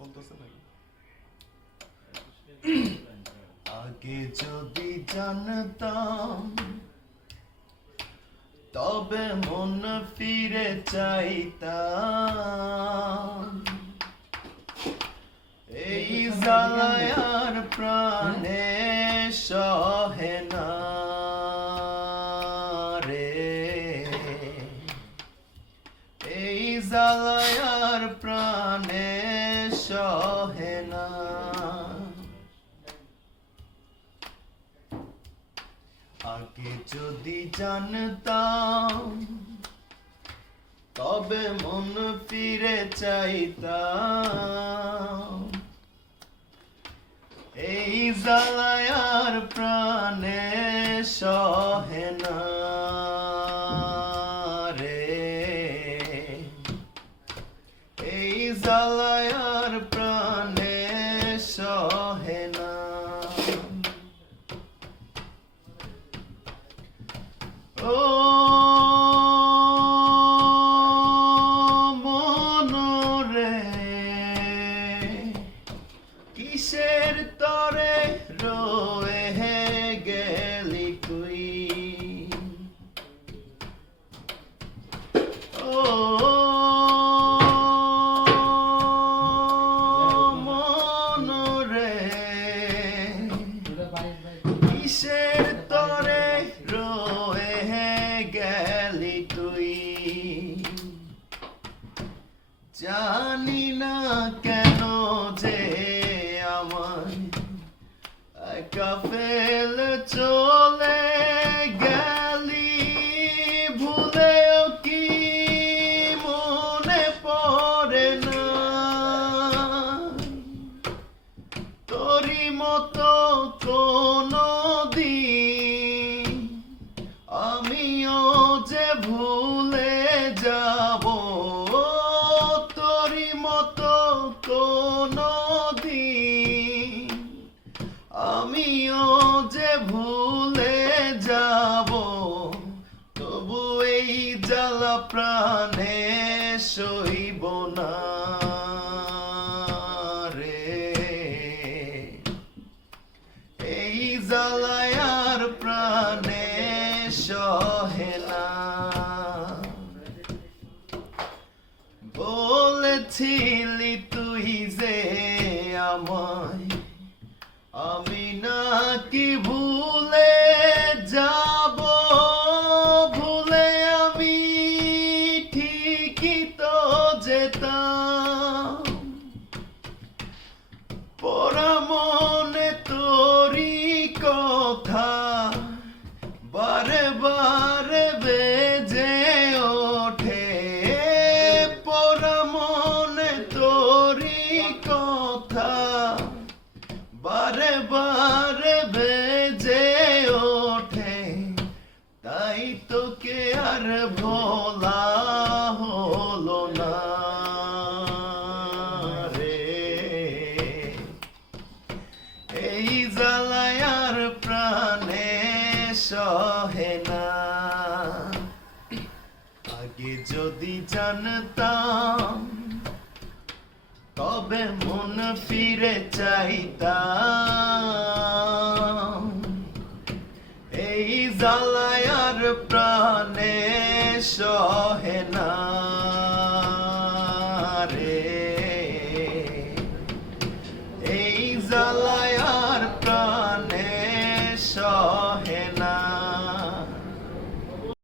চলতেছে নাকি? আগে যদি জানতাম তবে মন ফিরে চাইতাম, এই জ্বালায় আর প্রাণে সহে না রে, এই জ্বালায় আর প্রাণে সহে না। আগে যদি জানতাম তবে মন ফিরে চাইতাম, এই জ্বালায় আর প্রাণে সহে না রে, এই জ্বালায় আর প্রাণে সহে না। ও মনরে কিসের তরে রয়ে গেলি তুই, ও মনরে কিসের তরে রয়ে গেলি তুই, জানি না কেন যে আমায় একা ফেলে চলে গেলি, ভুলেও কি মনে পড়ে না তোরই মতো কোনো দিন আমিও যে ভুলে যাব, তোরই মতো কোনো দিন আমিও যে ভুলে যাব, তবু এই জ্বালা প্রাণে সইব না রে, এই জ্বালায় আর প্রাণে সহে না। বলেছিলি তুই যে আমায় আমি নাকি ভুলে যাব, ভুলে আমি ঠিকই তো যেতাম, পরা মনে তোরই কথা বারে বারে বেজে ওঠে, পরা মনে তোরই কথা বারে বারে বেজে ওঠে, তাই তোকে আর ভোলা হলো না রে, এই জ্বালায় আর প্রাণে সহে না। আগে যদি জানতাম তবে মন ফিরে চাইতাম, এই জ্বালায় আর প্রাণে সহে না রে, এই জ্বালায় আর প্রাণে সহে না।